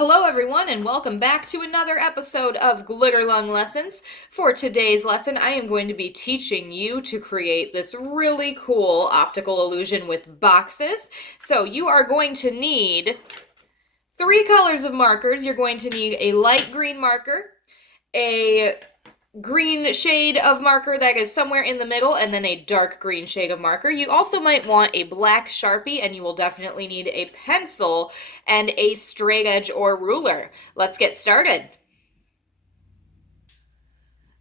Hello everyone and welcome back to another episode of Glitterlunglessons. For today's lesson, I am going to be teaching you to create this really cool optical illusion with boxes. So you are going to need three colors of markers. You're going to need a light green marker, a green shade of marker that is somewhere in the middle, and then a dark green shade of marker. You also might want a black Sharpie, and you will definitely need a pencil and a straight edge or ruler. Let's get started.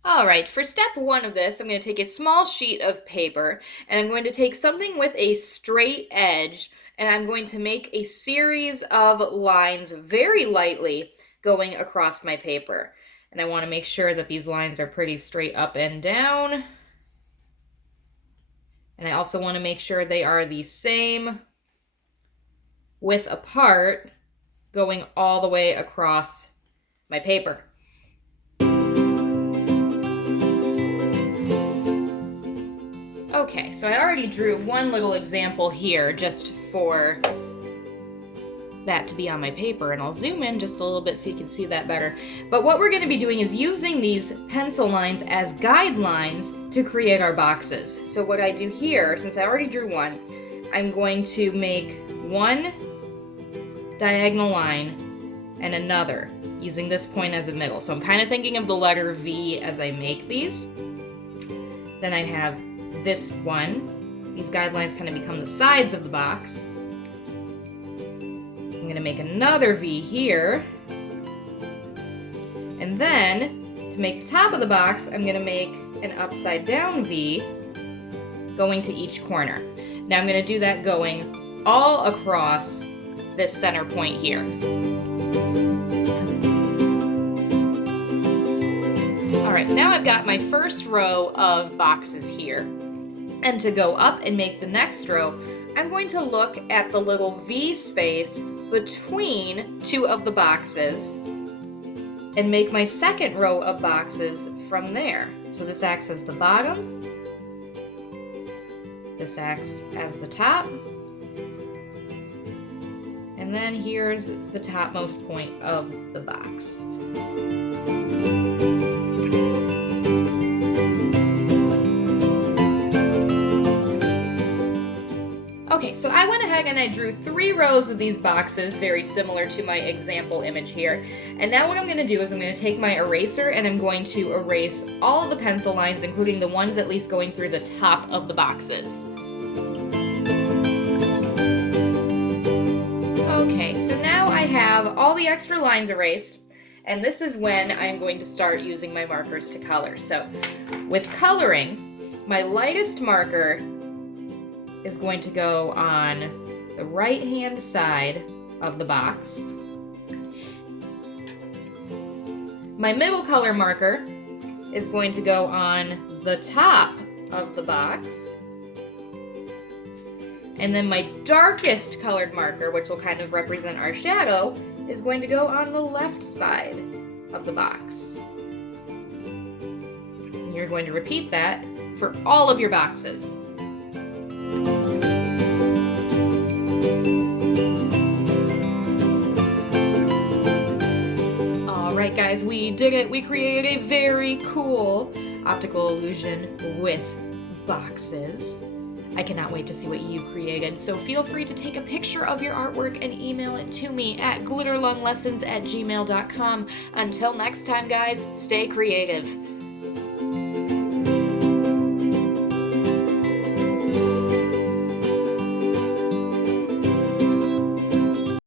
All right, for step one of this, I'm going to take a small sheet of paper, and I'm going to take something with a straight edge, and I'm going to make a series of lines very lightly going across my paper. And I want to make sure that these lines are pretty straight up and down. And I also want to make sure they are the same width apart going all the way across my paper. Okay, so I already drew one little example here just for that to be on my paper, and I'll zoom in just a little bit so you can see that better. But what we're going to be doing is using these pencil lines as guidelines to create our boxes. So what I do here, since I already drew one, I'm going to make one diagonal line and another using this point as a middle. So I'm kind of thinking of the letter V as I make these. Then I have this one. These guidelines kind of become the sides of the box. I'm going to make another V here, and then to make the top of the box I'm going to make an upside down V going to each corner. Now I'm going to do that going all across this center point here. Alright, now I've got my first row of boxes here, and to go up and make the next row I'm going to look at the little V space between two of the boxes and make my second row of boxes from there. So this acts as the bottom, this acts as the top, and then here's the topmost point of the box. Okay, so I went ahead and I drew 3 rows of these boxes, very similar to my example image here. And now what I'm going to do is I'm going to take my eraser and I'm going to erase all of the pencil lines, including the ones at least going through the top of the boxes. Okay, so now I have all the extra lines erased, and this is when I'm going to start using my markers to color. So with coloring, my lightest marker is going to go on the right-hand side of the box. My middle color marker is going to go on the top of the box. And then my darkest colored marker, which will kind of represent our shadow, is going to go on the left side of the box. And you're going to repeat that for all of your boxes. Alright guys, we did it! We created a very cool optical illusion with boxes. I cannot wait to see what you created, so feel free to take a picture of your artwork and email it to me at glitterlunglessons@gmail.com. Until next time guys, stay creative.